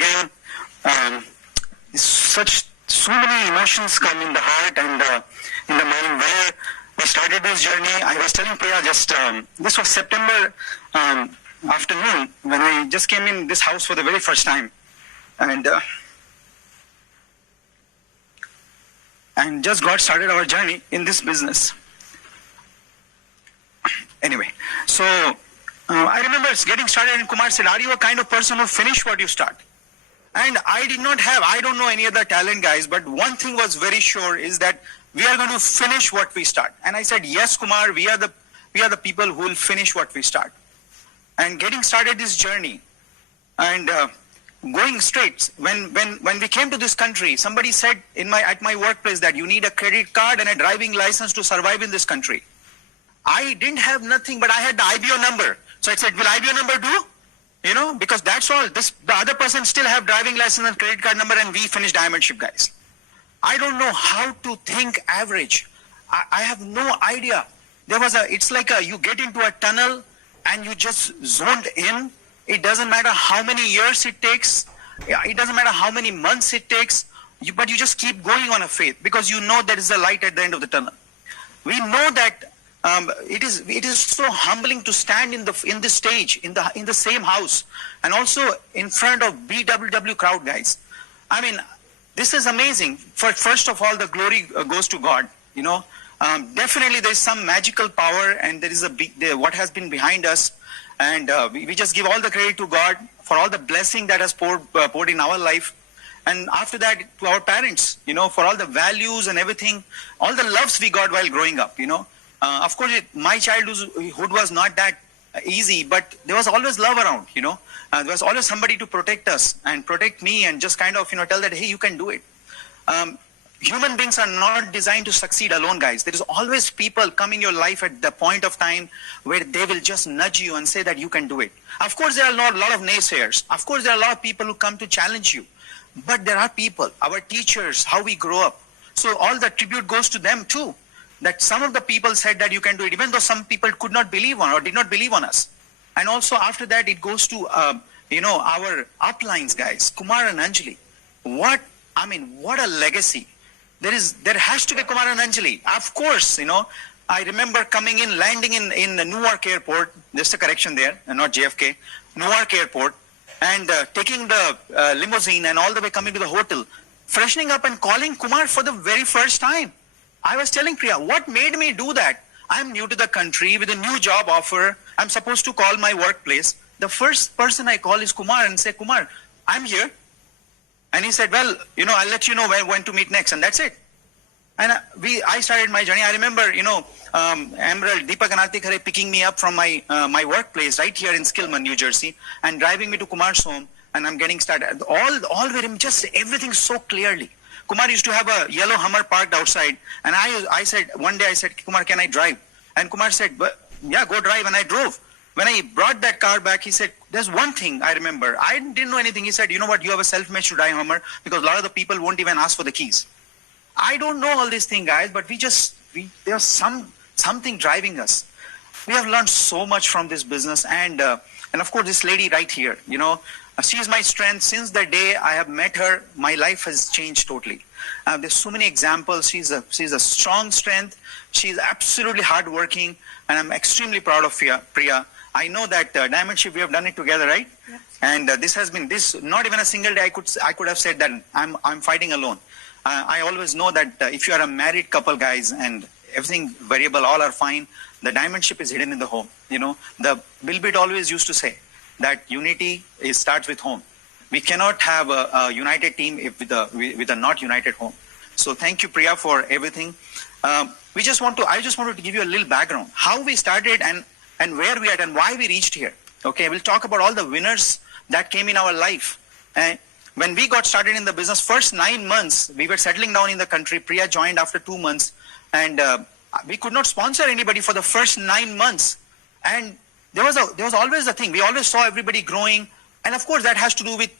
again, so many emotions come in the heart and in the mind where we started this journey. I was telling Priya this was September afternoon when I just came in this house for the very first time, and just got started our journey in this business. Anyway, so I remember getting started and Kumar said, are you a kind of person who finish what you start? And I don't know any other talent, guys, but one thing was very sure is that we are going to finish what we start. And I said, yes, Kumar, we are the people who will finish what we start. And getting started this journey and going straight, when we came to this country, somebody said at my workplace that you need a credit card and a driving license to survive in this country. I didn't have nothing, but I had the IBO number. So I said, will IBO number do? You know, because that's all. The other person still have driving license and credit card number, and we finished Diamond Ship, guys. I don't know how to think average. I have no idea. It's like you get into a tunnel and you just zoned in. It doesn't matter how many years it takes. It doesn't matter how many months it takes. But you just keep going on a faith because you know there is a light at the end of the tunnel. We know that it is so humbling to stand in this stage in the same house and also in front of BWW crowd, guys. I mean, this is amazing. First of all, the glory goes to God. You know, definitely there is some magical power, and there is what has been behind us, and we just give all the credit to God for all the blessing that has poured in our life. And after that, to our parents, you know, for all the values and everything, all the loves we got while growing up, you know. Of course, my childhood was not that easy, but there was always love around, you know. There was always somebody to protect us and protect me and just kind of, you know, tell that, hey, you can do it. Human beings are not designed to succeed alone, guys. There is always people come in your life at the point of time where they will just nudge you and say that you can do it. Of course, there are a lot of naysayers. Of course, there are a lot of people who come to challenge you. But there are people, our teachers, how we grow up. So all the tribute goes to them too. That some of the people said that you can do it, even though some people could not believe on or did not believe on us. And also after that, it goes to, you know, our uplines, guys, Kumar and Anjali. What a legacy. There has to be Kumar and Anjali. Of course, you know, I remember landing in the Newark airport, just a correction there, not JFK, Newark airport, and taking the limousine and all the way coming to the hotel, freshening up and calling Kumar for the very first time. I was telling Priya, what made me do that? I'm new to the country with a new job offer. I'm supposed to call my workplace. The first person I call is Kumar and say, Kumar, I'm here. And he said, well, you know, I'll let you know when to meet next. And that's it. And I started my journey. I remember, you know, Emerald, Deepak and Arti Khare picking me up from my workplace right here in Skillman, New Jersey, and driving me to Kumar's home. And I'm getting started. All with him, just everything so clearly. Kumar used to have a yellow Hummer parked outside, and I said, one day I said, Kumar, can I drive? And Kumar said, yeah, go drive, and I drove. When I brought that car back, he said, there's one thing I remember. I didn't know anything. He said, you know what, you have a self-made to drive Hummer, because a lot of the people won't even ask for the keys. I don't know all these things, guys, but there's something driving us. We have learned so much from this business, and of course, this lady right here, you know, she is my strength. Since the day I have met her, my life has changed totally. There's so many examples. She's a strong strength. She's absolutely hardworking, and I'm extremely proud of Priya. I know that Diamond Ship, we have done it together, right? Yes. And this has been not even a single day I could have said that I'm fighting alone. I always know that if you are a married couple, guys, and everything variable, all are fine, the Diamond Ship is hidden in the home. You know, the Bill Bitt always used to say that unity starts with home. We cannot have a united team with a not united home. So thank you, Priya, for everything. I just wanted to give you a little background, how we started and where we are and why we reached here. Okay, we'll talk about all the winners that came in our life. When we got started in the business, first 9 months, we were settling down in the country. Priya joined after 2 months, and we could not sponsor anybody for the first 9 months. And there was always a thing. We always saw everybody growing, and of course that has to do with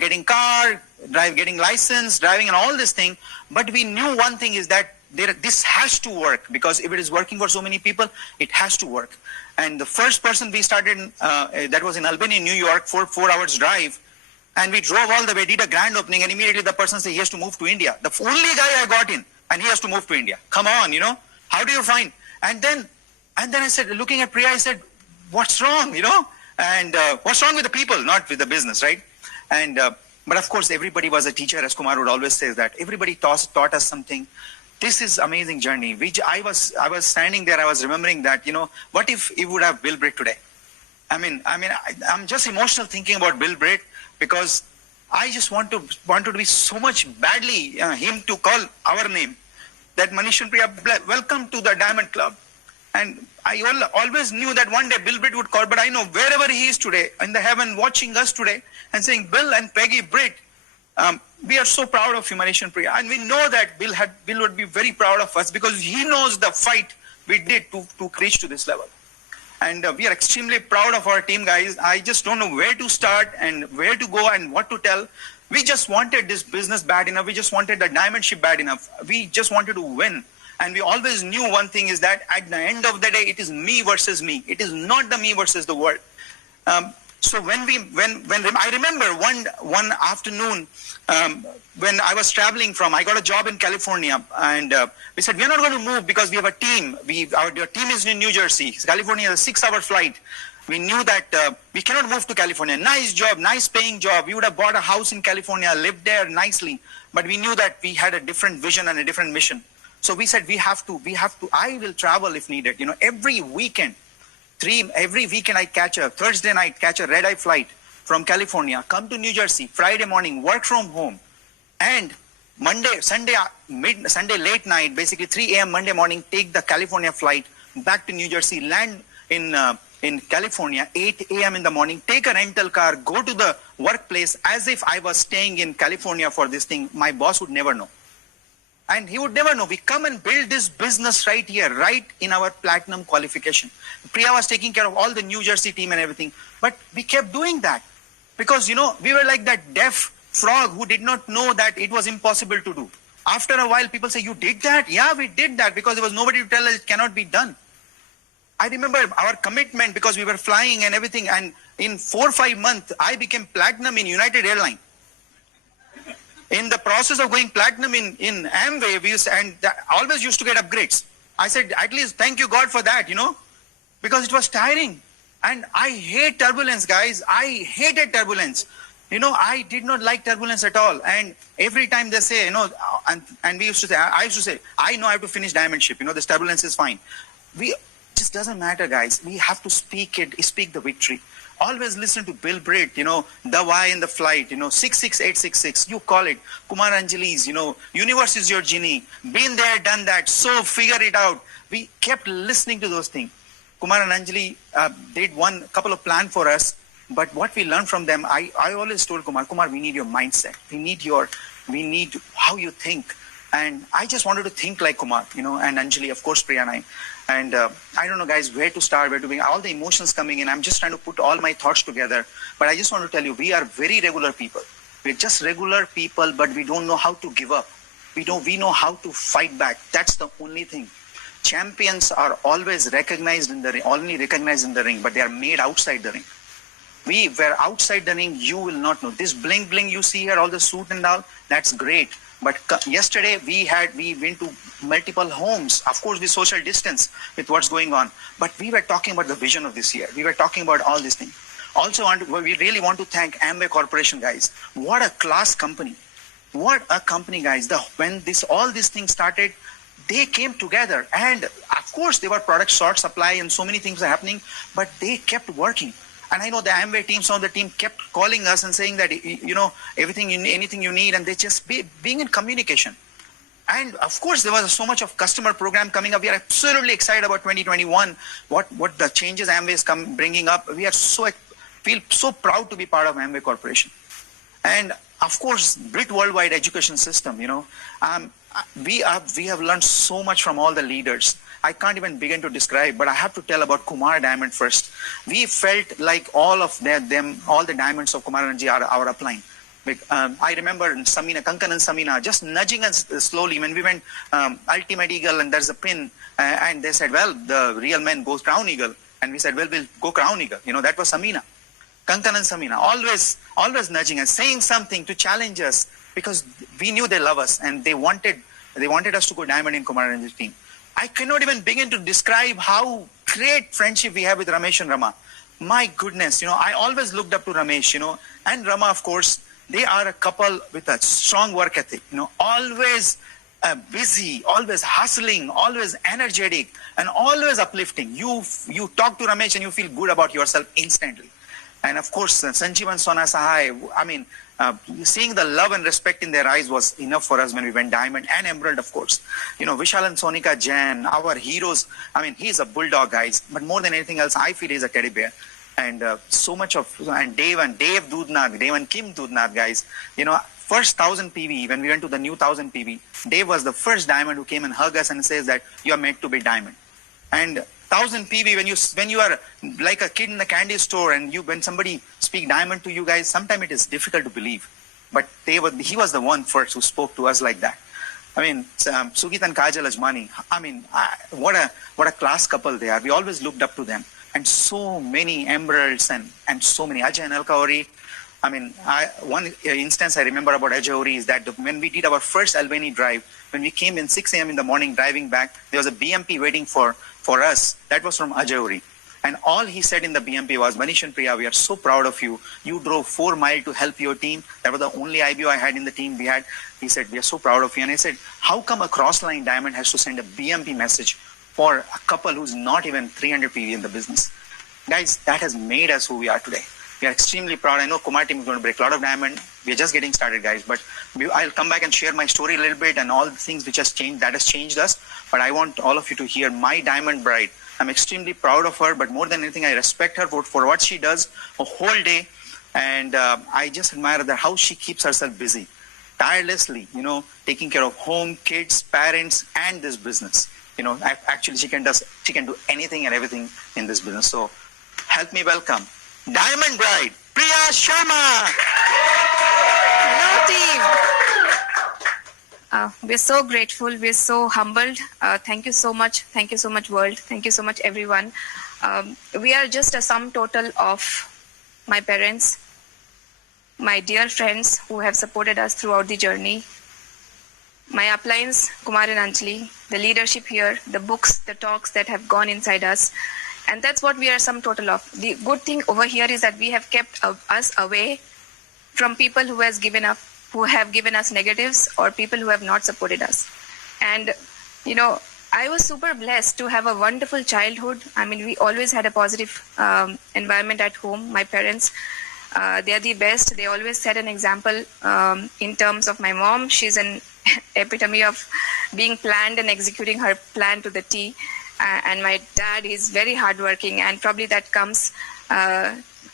getting car, getting license, driving, and all this thing. But we knew one thing is that this has to work, because if it is working for so many people, it has to work. And the first person we started, that was in Albany, New York, 4 hours drive. And we drove all the way, did a grand opening, and immediately the person said he has to move to India. The only guy I got in, and he has to move to India. Come on, how do you find? And then I said, looking at Priya, I said, what's wrong, And what's wrong with the people, not with the business, right? And but of course, everybody was a teacher, as Kumar would always say that. Everybody taught us something. This is amazing journey. I was standing there, I was remembering that, what if he would have Bill Britt today? I'm just emotional thinking about Bill Britt, because I just wanted to be so much badly him to call our name, that Manish and Priya, welcome to the Diamond Club. And I always knew that one day Bill Britt would call, but I know wherever he is today, in the heaven, watching us today, and saying, Bill and Peggy Britt, we are so proud of you, Manish and Priya. And we know that Bill would be very proud of us, because he knows the fight we did to reach to this level. And we are extremely proud of our team, guys. I just don't know where to start and where to go and what to tell. We just wanted this business bad enough. We just wanted the diamond ship bad enough. We just wanted to win. And we always knew one thing is that at the end of the day, it is me versus me. It is not the me versus the world. So when I remember one afternoon, when I was traveling I got a job in California, and we said, we're not going to move because we have a team. Our team is in New Jersey. California is a 6-hour flight. We knew that we cannot move to California. Nice job, nice paying job. We would have bought a house in California, lived there nicely. But we knew that we had a different vision and a different mission. So we said, we have to, I will travel if needed. Every weekend, I catch Thursday night, catch a red-eye flight from California, come to New Jersey, Friday morning, work from home. And Sunday late night, basically 3 a.m. Monday morning, take the California flight back to New Jersey, land in California, 8 a.m. in the morning, take a rental car, go to the workplace as if I was staying in California for this thing. My boss would never know. And he would never know. We come and build this business right here, right in our platinum qualification. Priya was taking care of all the New Jersey team and everything. But we kept doing that. Because, we were like that deaf frog who did not know that it was impossible to do. After a while, people say, you did that? Yeah, we did that, because there was nobody to tell us it cannot be done. I remember our commitment, because we were flying and everything. And in 4 or 5 months, I became platinum in United Airlines. In the process of going platinum in Amway, always used to get upgrades. I said, at least thank you God for that, because it was tiring. And I hate turbulence, guys. I hated turbulence. I did not like turbulence at all. And every time they say, and we used to say, I used to say, I know I have to finish diamond ship. This turbulence is fine. Just doesn't matter, guys. We have to speak the victory. Always listen to Bill Britt, the why in the flight, 66866, you call it. Kumar Anjali's, universe is your genie. Been there, done that, so figure it out. We kept listening to those things. Kumar and Anjali did couple of plans for us, but what we learned from them, I always told Kumar, we need your mindset. We need how you think. And I just wanted to think like Kumar, and Anjali, of course, Priya and I. And I don't know, guys, where to start, where to begin. All the emotions coming in. I'm just trying to put all my thoughts together. But I just want to tell you, we are very regular people. We're just regular people, but we don't know how to give up. We know how to fight back. That's the only thing. Champions are always recognized in the ring, only recognized in the ring, but they are made outside the ring. We were outside the ring, you will not know. This bling bling you see here, all the suit and all, that's great. But yesterday we went to multiple homes, of course with social distance with what's going on. But we were talking about the vision of this year. We were talking about all these things. Also, we really want to thank Amway Corporation, guys. What a class company. What a company, guys. When all these things started, they came together. And of course, there were product short supply and so many things are happening, but they kept working. And I know the Amway team, some of the team kept calling us and saying that, anything you need, and they just being in communication. And of course, there was so much of customer program coming up. We are absolutely excited about 2021, what the changes Amway is bringing up. We are feel so proud to be part of Amway Corporation. And of course, Brit Worldwide Education System, we have learned so much from all the leaders. I can't even begin to describe, but I have to tell about Kumar Diamond first. We felt like all of all the diamonds of Kumar Anji are applying. I remember Samina, Kankan and Samina just nudging us slowly when we went Ultimate Eagle and there's a pin and they said, well, the real man goes Crown Eagle. And we said, well, we'll go Crown Eagle. That was Samina. Kankan and Samina, always nudging us, saying something to challenge us, because we knew they love us and they wanted us to go diamond in Kumar Ranjit's team. I cannot even begin to describe how great friendship we have with Ramesh and Rama. My goodness, I always looked up to Ramesh, and Rama, of course. They are a couple with a strong work ethic, always busy, always hustling, always energetic, and always uplifting. You talk to Ramesh and you feel good about yourself instantly. And of course, Sanjeev and Sona Sahai, seeing the love and respect in their eyes was enough for us when we went diamond and emerald, of course. Vishal and Sonika Jain, our heroes. He's a bulldog, guys. But more than anything else, I feel he's a teddy bear. And and Dave Dudnath, Dave and Kim Dudnath, guys. First 1000 PV, when we went to the new 1000 PV, Dave was the first diamond who came and hugged us and says that you are meant to be diamond. And 1000 PV, when you are like a kid in the candy store and when somebody speak diamond to you guys, sometimes it is difficult to believe. But he was the one first who spoke to us like that. Sugit and Kajal Ajmani, what a class couple they are. We always looked up to them. And so many emeralds and so many. Ajay and Alkaori. One instance I remember about Ajay is that when we did our first Albany drive, when we came in 6 a.m. in the morning driving back, there was a BMP waiting for us. That was from Ajay. And all he said in the BMP was, Manish and Priya, we are so proud of you. You drove 4 miles to help your team. That was the only IBO I had in the team we had. He said, we are so proud of you. And I said, how come a Crossline Diamond has to send a BMP message for a couple who's not even 300 PV in the business? Guys, that has made us who we are today. We are extremely proud. I know Kumar team is going to break a lot of diamond. We are just getting started, guys. But I'll come back and share my story a little bit and all the things which has changed us. But I want all of you to hear my diamond bride. I'm extremely proud of her, but more than anything, I respect her for what she does a whole day. And I just admire that how she keeps herself busy, tirelessly, taking care of home, kids, parents, and this business. Actually she can do anything and everything in this business. So help me welcome Diamond Bride, Priya Sharma. Hello, team. We're so grateful. We're so humbled. Thank you so much. Thank you so much, world. Thank you so much, everyone. We are just a sum total of my parents, my dear friends who have supported us throughout the journey, my uplines, Kumar and Anjali, the leadership here, the books, the talks that have gone inside us. And that's what we are sum total of. The good thing over here is that we have kept us away from people who have given us negatives or people who have not supported us. And, I was super blessed to have a wonderful childhood. We always had a positive environment at home. My parents, they are the best. They always set an example in terms of my mom. She's an epitome of being planned and executing her plan to the T. And my dad is very hardworking, and probably that comes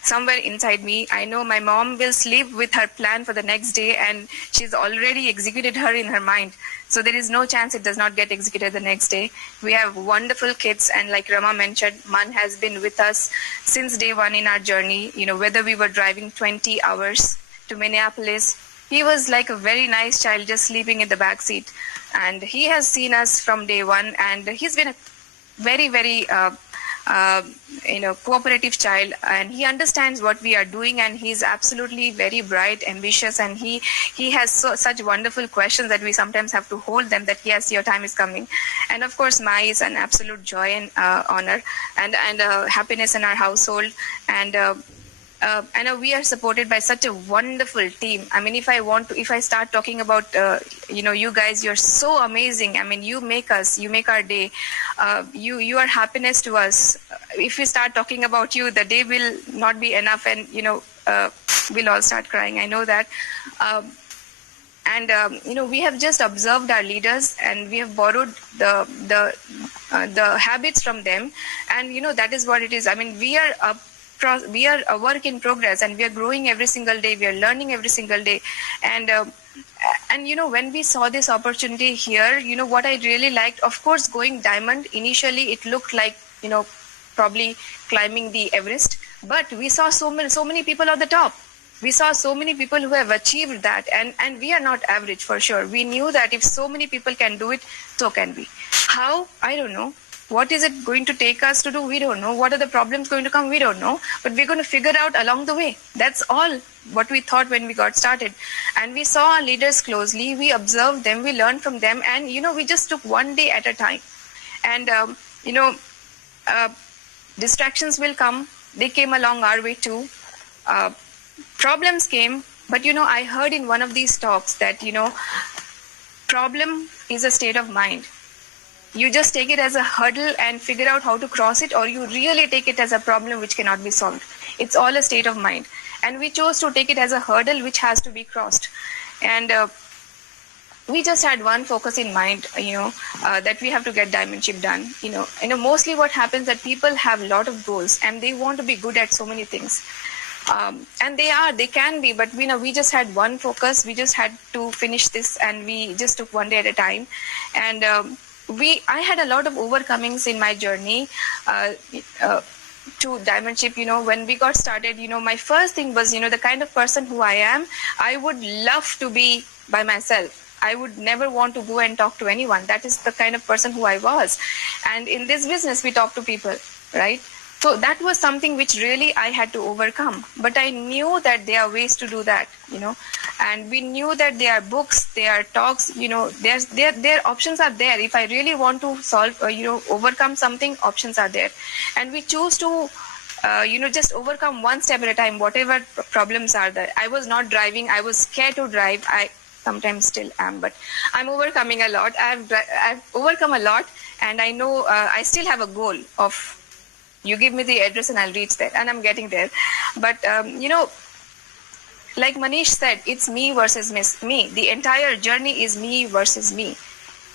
somewhere inside me. I know my mom will sleep with her plan for the next day, and she's already executed her in her mind. So there is no chance it does not get executed the next day. We have wonderful kids, and like Rama mentioned, Man has been with us since day one in our journey. Whether we were driving 20 hours to Minneapolis, he was like a very nice child just sleeping in the back seat. And he has seen us from day one, and he's been a very, very cooperative child, and he understands what we are doing, and he's absolutely very bright, ambitious, and he has such wonderful questions that we sometimes have to hold them that yes, your time is coming. And of course, Mai is an absolute joy and honor and happiness in our household. And I know we are supported by such a wonderful team. If I start talking about, you guys, you're so amazing. you make our day. You are happiness to us. If we start talking about you, the day will not be enough, and, we'll all start crying. I know that. We have just observed our leaders, and we have borrowed the habits from them. And, that is what it is. We are a work in progress, and we are growing every single day. We are learning every single day. And when we saw this opportunity here, what I really liked, of course, going diamond, initially it looked like, probably climbing the Everest, but we saw so many people at the top. We saw so many people who have achieved that, and we are not average for sure. We knew that if so many people can do it, so can we. How? I don't know. What is it going to take us to do? We don't know. What are the problems going to come? We don't know. But we're going to figure out along the way. That's all what we thought when we got started. And we saw our leaders closely. We observed them. We learned from them. And, we just took one day at a time. And, distractions will come. They came along our way too. Problems came. But, I heard in one of these talks that, problem is a state of mind. You just take it as a hurdle and figure out how to cross it, or you really take it as a problem which cannot be solved. It's all a state of mind. And we chose to take it as a hurdle which has to be crossed. And we just had one focus in mind, that we have to get Diamondship done. Mostly what happens that people have a lot of goals and they want to be good at so many things. And they can be, but we just had one focus. We just had to finish this, and we just took one day at a time. And I had a lot of overcomings in my journey to Diamondship. When we got started, my first thing was, the kind of person who I am, I would love to be by myself. I would never want to go and talk to anyone. That is the kind of person who I was. And in this business, we talk to people, right? So that was something which really I had to overcome. But I knew that there are ways to do that, and we knew that there are books, there are talks, their options are there. If I really want to solve, overcome something, options are there. And we choose to, just overcome one step at a time, whatever problems are there. I was not driving. I was scared to drive. I sometimes still am, but I'm overcoming a lot. I've overcome a lot, and I know I still have a goal of, you give me the address and I'll reach there, and I'm getting there. But, like Manish said, it's me versus me. The entire journey is me versus me.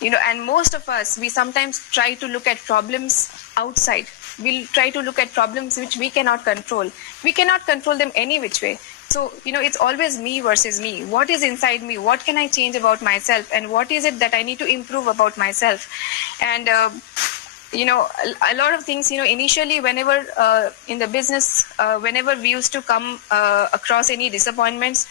And most of us, we sometimes try to look at problems outside. We'll try to look at problems which we cannot control. We cannot control them any which way. So, it's always me versus me. What is inside me? What can I change about myself? And what is it that I need to improve about myself? And, a lot of things, initially, whenever in the business, whenever we used to come across any disappointments,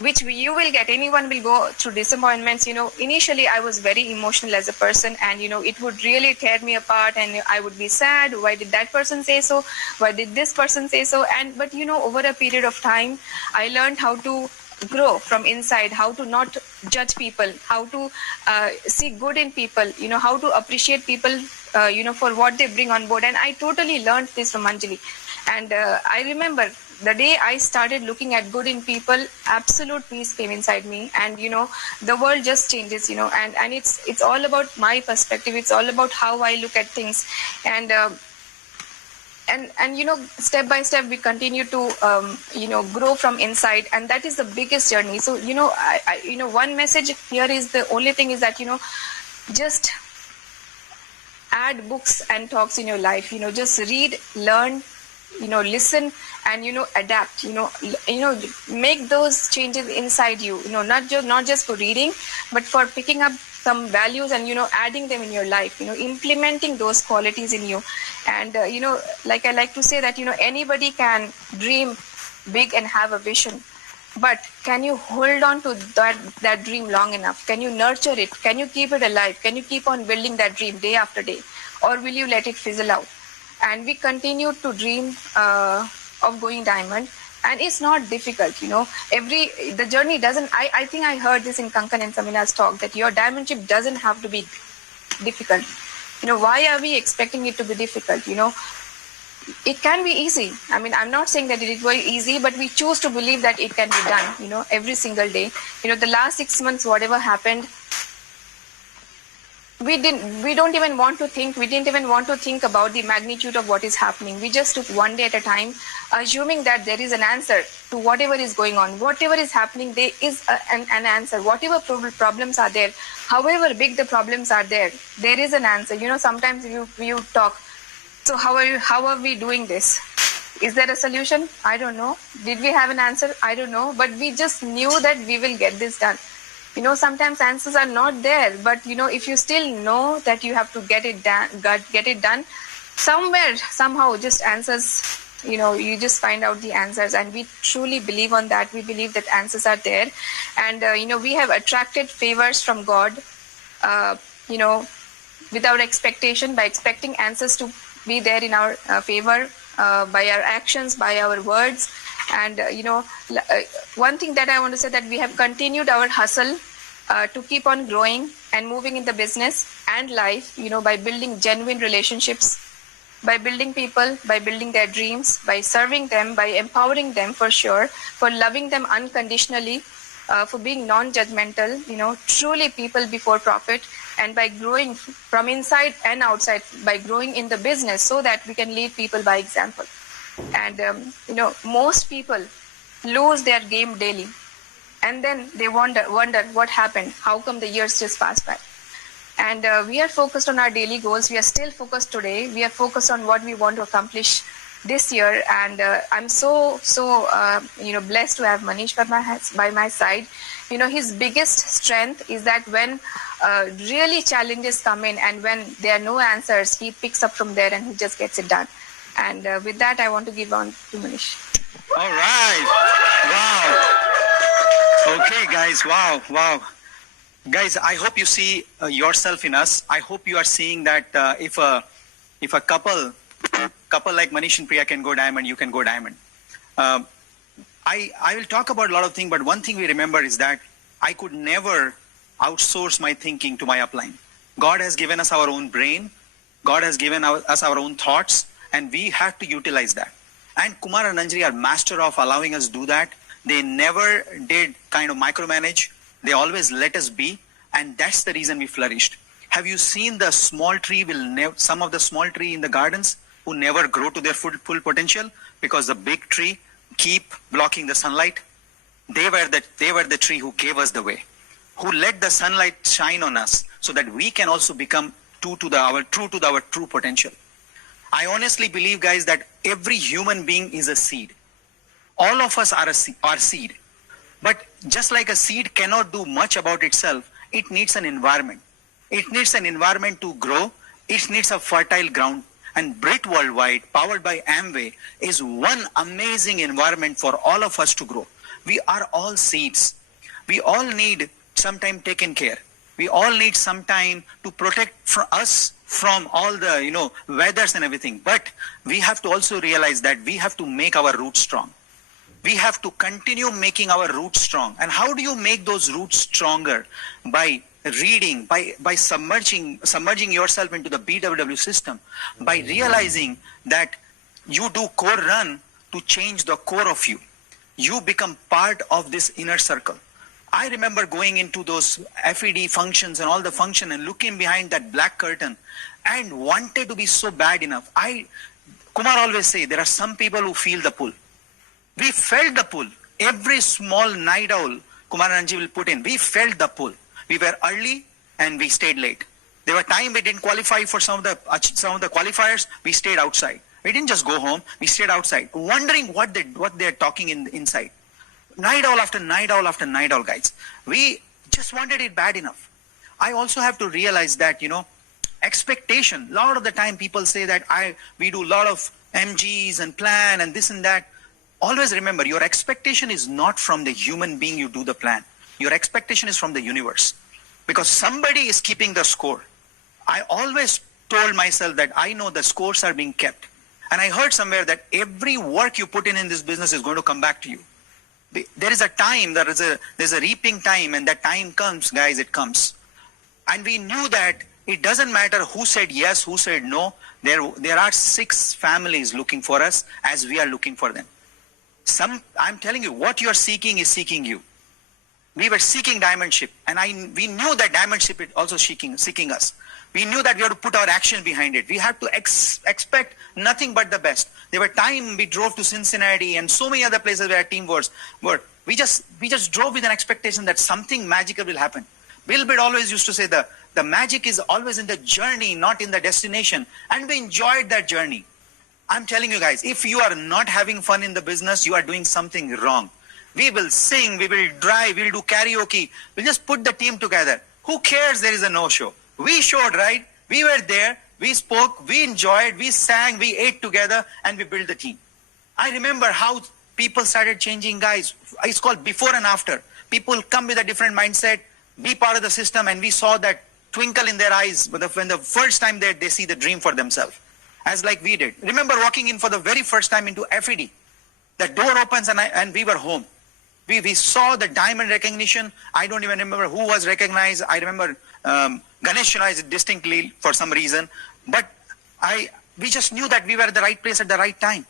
which you will get, anyone will go through disappointments. Initially I was very emotional as a person, and, it would really tear me apart, and I would be sad. Why did that person say so? Why did this person say so? But, over a period of time, I learned how to grow from inside, how to not judge people, how to see good in people, how to appreciate people, for what they bring on board. And I totally learned this from Anjali. And I remember the day I started looking at good in people, absolute peace came inside me. And, the world just changes, and it's all about my perspective. It's all about how I look at things. And, step by step, we continue to, grow from inside. And that is the biggest journey. So, one message here is, the only thing is that, just add books and talks in your life. Just read, learn, listen, and, adapt, make those changes inside you, not just for reading, but for picking up some values and, adding them in your life, implementing those qualities in you. And, like I like to say that, anybody can dream big and have a vision. But can you hold on to that dream long enough? Can you nurture it? Can you keep it alive? Can you keep on building that dream day after day? Or will you let it fizzle out? And we continue to dream of going diamond. And it's not difficult, the journey doesn't, I think I heard this in Kankan and Samina's talk, that your Diamondship doesn't have to be difficult. Why are we expecting it to be difficult? It can be easy. I mean, I'm not saying that it is very easy, but we choose to believe that it can be done, every single day. The last 6 months, whatever happened, we didn't even want to think about the magnitude of what is happening. We just took one day at a time, assuming that there is an answer to whatever is going on. Whatever is happening, there is an answer. Whatever problems are there, however big the problems are there is an answer. Sometimes you talk, so how are we doing this? Is there a solution? I don't know. Did we have an answer? I don't know. But we just knew that we will get this done. Sometimes answers are not there, but if you still know that you have to get it done, somewhere, somehow, just answers, you just find out the answers. And we truly believe on that. We believe that answers are there. And, we have attracted favors from God. without expectation, by expecting answers to be there in our favor, by our actions, by our words. And one thing that I want to say, that we have continued our hustle to keep on growing and moving in the business and life, by building genuine relationships, by building people, by building their dreams, by serving them, by empowering them, for sure, for loving them unconditionally, for being non-judgmental, truly people before profit, and by growing from inside and outside, by growing in the business so that we can lead people by example. And most people lose their game daily, and then they wonder what happened, how come the years just passed by. And we are focused on our daily goals. We are still focused today. We are focused on what we want to accomplish this year. And I'm so blessed to have Manish by my side. His biggest strength is that when really challenges come in and when there are no answers, he picks up from there and he just gets it done. And with that, I want to give on to Manish. All right. Wow. Okay, guys. Wow. Guys, I hope you see yourself in us. I hope you are seeing that if a couple like Manish and Priya can go diamond, you can go diamond. I will talk about a lot of things, but one thing we remember is that I could never outsource my thinking to my upline. God has given us our own brain. God has given us our own thoughts, and we have to utilize that. And Kumar and Anjali are master of allowing us do that. They never did kind of micromanage. They always let us be, and that's the reason we flourished. Have you seen the small tree some of the small tree in the gardens who never grow to their full potential because the big tree keep blocking the sunlight? They were the tree who gave us the way, who let the sunlight shine on us so that we can also become true to our true potential. I honestly believe, guys, that every human being is a seed. All of us are seed. But just like a seed cannot do much about itself, it needs an environment. It needs an environment to grow. It needs a fertile ground. And Brit Worldwide, powered by Amway, is one amazing environment for all of us to grow. We are all seeds. We all need some time taken care. We all need some time to protect us from all the weathers and everything. But we have to also realize that we have to make our roots strong. We have to continue making our roots strong. And how do you make those roots stronger? By reading, by submerging yourself into the BWW system, by realizing that you do core run to change the core of you. You become part of this inner circle. I remember going into those FED functions and all the function and looking behind that black curtain and wanted to be so bad enough. Kumar always say there are some people who feel the pull. We felt the pull. Every small night owl Kumar and Anji will put in, we felt the pull. We were early and we stayed late. There were times we didn't qualify for some of the qualifiers. We stayed outside. We didn't just go home. We stayed outside, wondering what they're talking inside. Night owl after night owl after night owl, guys. We just wanted it bad enough. I also have to realize that expectation. A lot of the time, people say that we do a lot of MGs and plan and this and that. Always remember, your expectation is not from the human being you do the plan. Your expectation is from the universe. Because somebody is keeping the score. I always told myself that I know the scores are being kept. And I heard somewhere that every work you put in this business is going to come back to you. There is a time, there's a reaping time, and that time comes, guys, it comes. And we knew that it doesn't matter who said yes, who said no. There are 6 families looking for us as we are looking for them. I'm telling you, what you're seeking is seeking you. We were seeking Diamondship, and we knew that Diamondship is also seeking us. We knew that we had to put our action behind it. We had to expect nothing but the best. There were times we drove to Cincinnati and so many other places where our team were. We just drove with an expectation that something magical will happen. Bill Bidd always used to say the magic is always in the journey, not in the destination. And we enjoyed that journey. I'm telling you guys, if you are not having fun in the business, you are doing something wrong. We will sing, we will drive, we'll do karaoke. We'll just put the team together. Who cares there is a no-show? We showed, right? We were there, we spoke, we enjoyed, we sang, we ate together, and we built the team. I remember how people started changing, guys. It's called before and after. People come with a different mindset, be part of the system, and we saw that twinkle in their eyes when the first time they see the dream for themselves, as like we did. Remember walking in for the very first time into FED. The door opens and we were home. We saw the diamond recognition. I don't even remember who was recognized. I remember Ganesh recognized distinctly for some reason. But we just knew that we were at the right place at the right time.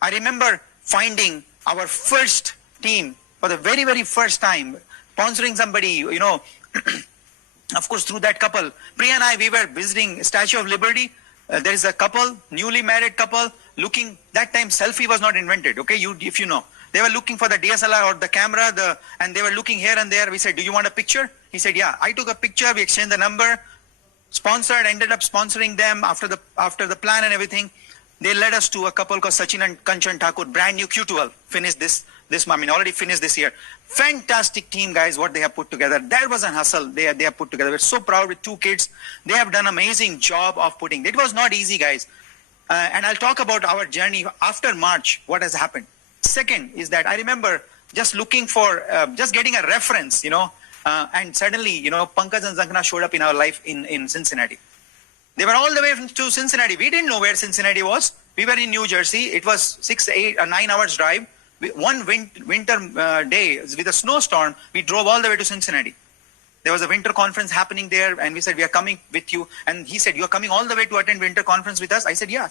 I remember finding our first team for the very, very first time, sponsoring somebody, you know, of course, through that couple. Priya and I, we were visiting Statue of Liberty. There is a couple, newly married couple, looking, that time selfie was not invented, okay, if you know. They were looking for the DSLR or the camera, and they were looking here and there. We said, do you want a picture? He said, yeah. I took a picture, we exchanged the number, sponsored, ended up sponsoring them after the plan and everything. They led us to a couple called Sachin and Kanchan Thakur, brand new Q12, finished this already finished this year. Fantastic team, guys, what they have put together. That was a hustle they have put together. We're so proud with 2 kids. They have done amazing job of putting. It was not easy, guys. And I'll talk about our journey after March, what has happened. Second is that I remember just looking for, just getting a reference, you know, and suddenly, you know, Pankaj and Zankna showed up in our life in Cincinnati. They were all the way to Cincinnati. We didn't know where Cincinnati was. We were in New Jersey. It was 6, 8, or 9 hours drive. One winter day with a snowstorm, we drove all the way to Cincinnati. There was a winter conference happening there, and we said, we are coming with you. And he said, you are coming all the way to attend winter conference with us? I said, yeah.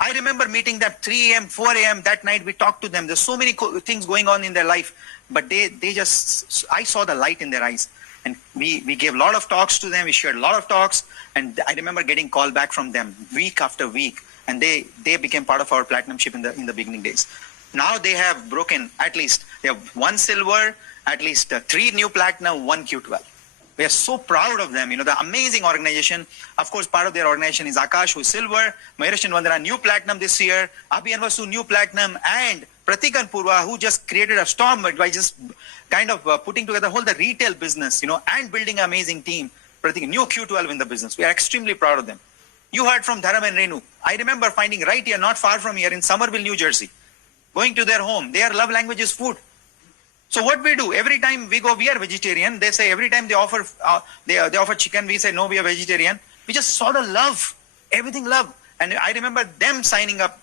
I remember meeting them 3 a.m., 4 a.m. that night. We talked to them. There's so many things going on in their life, but they just, I saw the light in their eyes. And we gave a lot of talks to them. We shared a lot of talks. And I remember getting call back from them week after week. And they became part of our platinumship in the beginning days. Now they have broken, at least, they have 1 silver, at least 3 new platinum, 1 Q12. We are so proud of them, you know, the amazing organization. Of course, part of their organization is Akash, who is silver, Mahirish and Vandana, new platinum this year, Abhi and Vasu, new platinum, and Pratik and Purva, who just created a storm by just kind of putting together the retail business, you know, and building an amazing team. Pratik, new Q12 in the business. We are extremely proud of them. You heard from Dharam and Renu. I remember finding right here, not far from here, in Somerville, New Jersey, going to their home. Their love language is food. So what we do, every time we go, we are vegetarian. They say every time they offer chicken, we say, no, we are vegetarian. We just saw the love, everything love. And I remember them signing up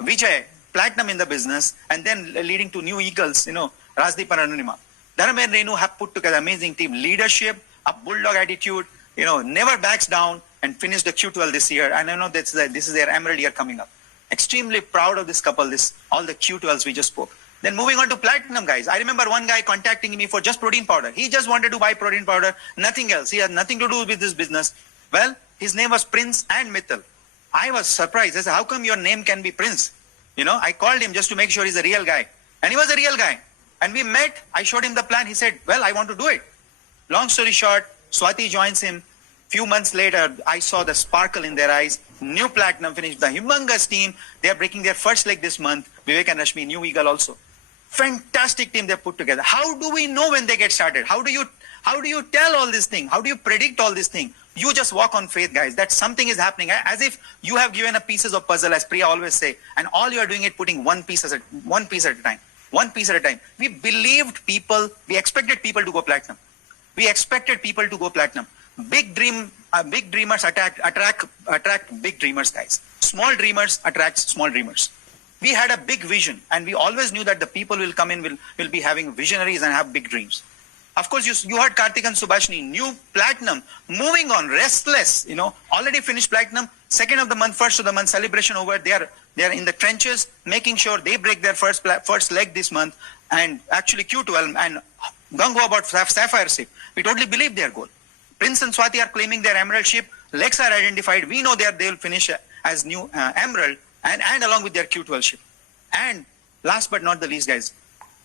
Vijay, platinum in the business, and then leading to new eagles, you know, Rajdeep and Anurima. Dharam and Renu have put together amazing team, leadership, a bulldog attitude, you know, never backs down, and finished the Q12 this year. And I know this is their emerald year coming up. Extremely proud of this couple, all the Q12s we just spoke. Then moving on to platinum, guys. I remember one guy contacting me for just protein powder. He just wanted to buy protein powder, nothing else. He had nothing to do with this business. Well, his name was Prince and Mittal. I was surprised. I said, how come your name can be Prince? You know, I called him just to make sure he's a real guy. And he was a real guy. And we met. I showed him the plan. He said, well, I want to do it. Long story short, Swati joins him. Few months later, I saw the sparkle in their eyes. New platinum finished, the humongous team. They are breaking their first leg this month. Vivek and Rashmi, new eagle also. Fantastic team they put together. How do we know when they get started? How do you tell all this thing? How do you predict all this thing? You just walk on faith, guys. That something is happening. As if you have given a pieces of puzzle, as Priya always say, and all you are doing is putting one piece at a time. One piece at a time. We believed people. We expected people to go platinum. Big dreamers attract big dreamers, guys. Small dreamers attract small dreamers. We had a big vision, and we always knew that the people will come in will be having visionaries and have big dreams. Of course, you heard Karthik and Subhashini, new platinum, moving on, restless, you know, already finished platinum, second of the month, first of the month, celebration over. They are in the trenches, making sure they break their first leg this month, and actually Q12 and gung-ho about Sapphire ship. We totally believe their goal. Prince and Swati are claiming their emerald ship. Legs are identified. We know they will finish as new emerald, and along with their Q12 ship. And last but not the least, guys,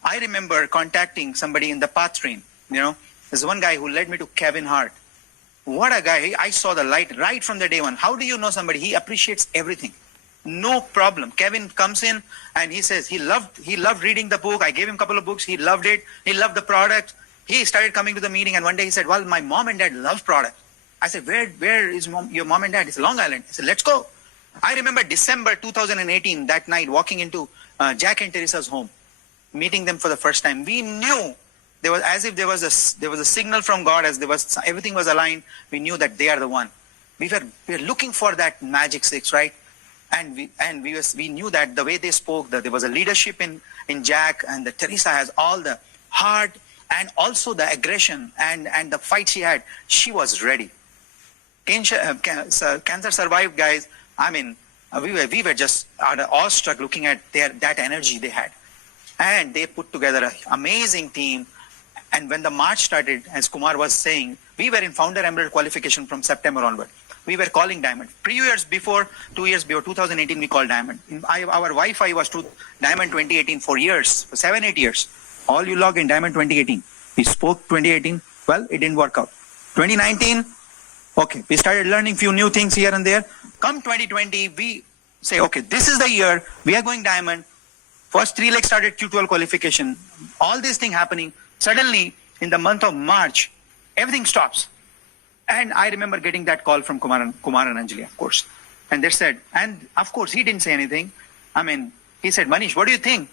I remember contacting somebody in the path train. You know, there's one guy who led me to Kevin Hart. What a guy. I saw the light right from the day one. How do you know somebody? He appreciates everything. No problem. Kevin comes in and he says he loved reading the book. I gave him a couple of books. He loved it. He loved the product. He started coming to the meeting, and one day he said, well, my mom and dad love product. I said, where is your mom and dad? He said, Long Island. He said, let's go. I remember December 2018, that night, walking into Jack and Teresa's home, meeting them for the first time. We knew There was as if there was a signal from God, as there was everything was aligned. We knew that they are the one. We were looking for that magic six, right? And we knew that the way they spoke, that there was a leadership in Jack, and that Teresa has all the heart and also the aggression and the fight she had. She was ready. Cancer survived, guys. I mean, we were just awestruck looking at that energy they had, and they put together an amazing team. And when the march started, as Kumar was saying, we were in Founder Emerald qualification from September onward. We were calling Diamond. 2 years before, 2018, we called Diamond. Our Wi-Fi was to Diamond 2018 for years, for 7-8 years. All you log in Diamond 2018. We spoke 2018. Well, it didn't work out. 2019, okay, we started learning few new things here and there. Come 2020, we say, okay, this is the year. We are going Diamond. First 3 legs started Q12 qualification. All this thing happening. Suddenly, in the month of March, everything stops. And I remember getting that call from Kumar and Anjali, of course. And they said, and of course, he didn't say anything. I mean, he said, Manish, what do you think?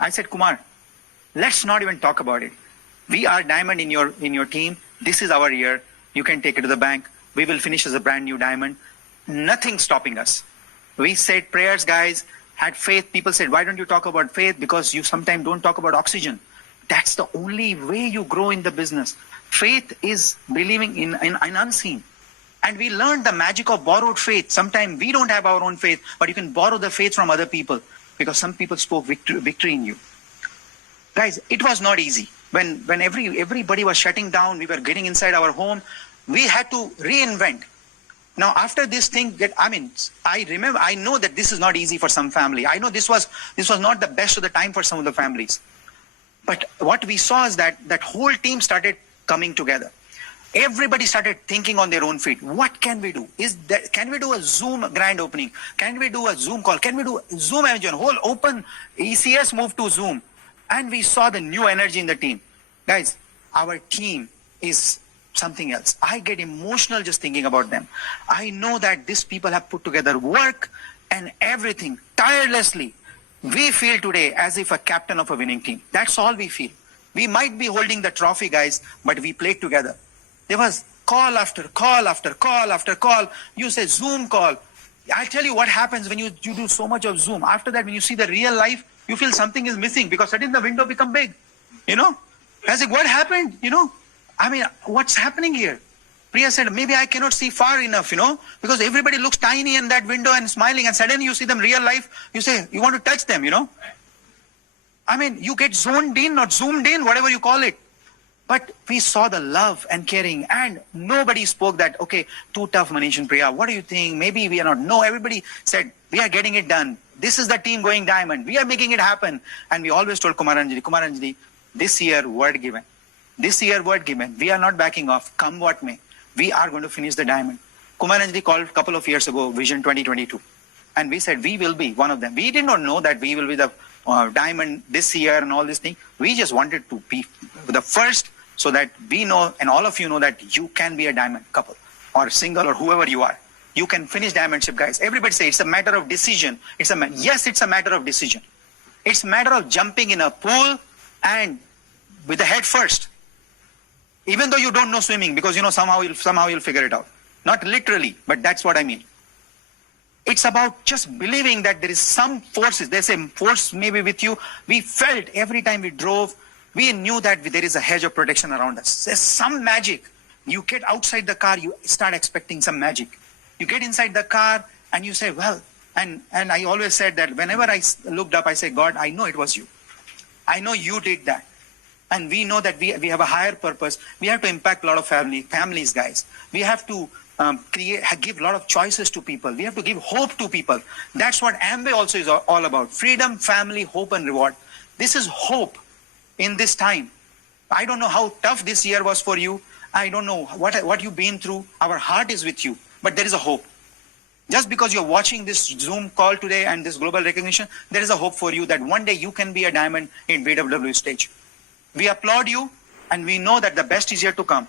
I said, Kumar, let's not even talk about it. We are Diamond in your team. This is our year. You can take it to the bank. We will finish as a brand new Diamond. Nothing stopping us. We said prayers, guys, had faith. People said, why don't you talk about faith? Because you sometimes don't talk about oxygen. That's the only way you grow in the business. Faith is believing in unseen. And we learned the magic of borrowed faith. Sometimes we don't have our own faith, but you can borrow the faith from other people, because some people spoke victory in you. Guys, it was not easy. When everybody was shutting down, we were getting inside our home, we had to reinvent. Now, after this thing, I know that this is not easy for some family. I know this was not the best of the time for some of the families. But what we saw is that whole team started coming together. Everybody started thinking on their own feet. What can we do? Can we do a Zoom grand opening? Can we do a Zoom call? Can we do Zoom Amazon? Whole open ECS moved to Zoom. And we saw the new energy in the team. Guys, our team is something else. I get emotional just thinking about them. I know that these people have put together work and everything tirelessly. We feel today as if a captain of a winning team. That's all we feel. We might be holding the trophy, guys, but we played together. There was call after call after call after call. You say Zoom call. I'll tell you what happens when you do so much of Zoom. After that, when you see the real life, you feel something is missing, because suddenly the window become big. I was like, what happened? What's happening here? Priya said, maybe I cannot see far enough, because everybody looks tiny in that window and smiling, and suddenly you see them real life, you say, you want to touch them, you get zoned in or zoomed in, whatever you call it. But we saw the love and caring, and nobody spoke that, okay, too tough, Manish and Priya, what do you think? Maybe we are not. No, everybody said, we are getting it done. This is the team going Diamond. We are making it happen. And we always told Kumar Anjali, this year, word given. This year, word given. We are not backing off. Come what may. We are going to finish the Diamond. Kumar Anjali called a couple of years ago Vision 2022. And we said, we will be one of them. We did not know that we will be the Diamond this year and all this thing. We just wanted to be the first, so that we know, and all of you know, that you can be a Diamond couple or single or whoever you are. You can finish Diamondship, guys. Everybody say it's a matter of decision. Yes, it's a matter of decision. It's a matter of jumping in a pool and with the head first. Even though you don't know swimming, because somehow you'll figure it out. Not literally, but that's what I mean. It's about just believing that there is some forces. There's a force maybe with you. We felt every time we drove, we knew that there is a hedge of protection around us. There's some magic. You get outside the car, you start expecting some magic. You get inside the car and you say, well, and I always said that whenever I looked up, I said, God, I know it was you. I know you did that. And we know that we have a higher purpose. We have to impact a lot of families, guys. We have to give a lot of choices to people. We have to give hope to people. That's what Amway also is all about. Freedom, family, hope, and reward. This is hope in this time. I don't know how tough this year was for you. I don't know what you've been through. Our heart is with you. But there is a hope. Just because you're watching this Zoom call today and this global recognition, there is a hope for you that one day you can be a Diamond in BW stage. We applaud you, and we know that the best is yet to come.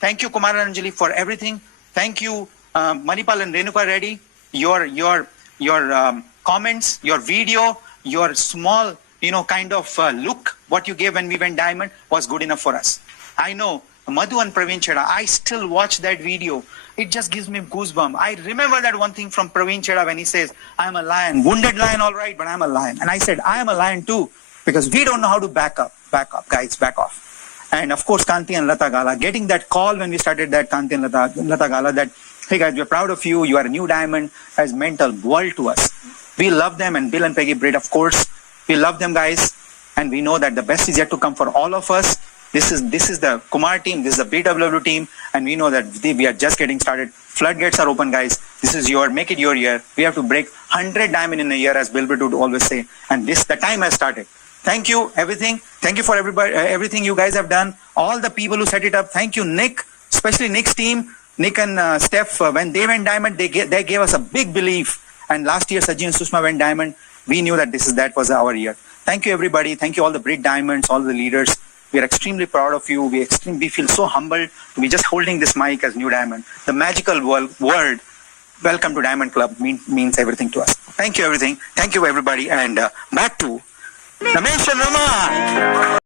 Thank you, Kumar and Anjali, for everything. Thank you, Manipal and Renuka Reddy. Your comments, your video, your small kind of look what you gave when we went diamond was good enough for us. I know Madhu and Praveen Chheda, I still watch that video. It just gives me goosebumps. I remember that one thing from Praveen Chheda when he says, I'm a lion, wounded lion, all right, but I'm a lion. And I said, I am a lion too, because we don't know how to back up, guys, back off. And of course, Kanti and Lata Gala, getting that call when we started that Kanti and Lata Gala that, hey guys, we're proud of you, you are a new diamond, has meant a world to us. We love them, and Bill and Peggy Britt, of course, we love them, guys, and we know that the best is yet to come for all of us. This is the Kumar team, this is the BWW team, and we know that we are just getting started. Floodgates are open, guys. This is make it your year. We have to break 100 diamond in a year, as Bill Britt would always say, and the time has started. Thank you, everything. Thank you for everybody, everything you guys have done. All the people who set it up. Thank you, Nick, especially Nick's team. Nick and Steph, when they went diamond, they gave us a big belief. And last year, Sajji and Susma went diamond. We knew that was our year. Thank you, everybody. Thank you, all the Brit Diamonds, all the leaders. We are extremely proud of you. We feel so humbled to be just holding this mic as New Diamond. The magical word, welcome to Diamond Club, means everything to us. Thank you, everything. Thank you, everybody. And back to Ramesh and Rama.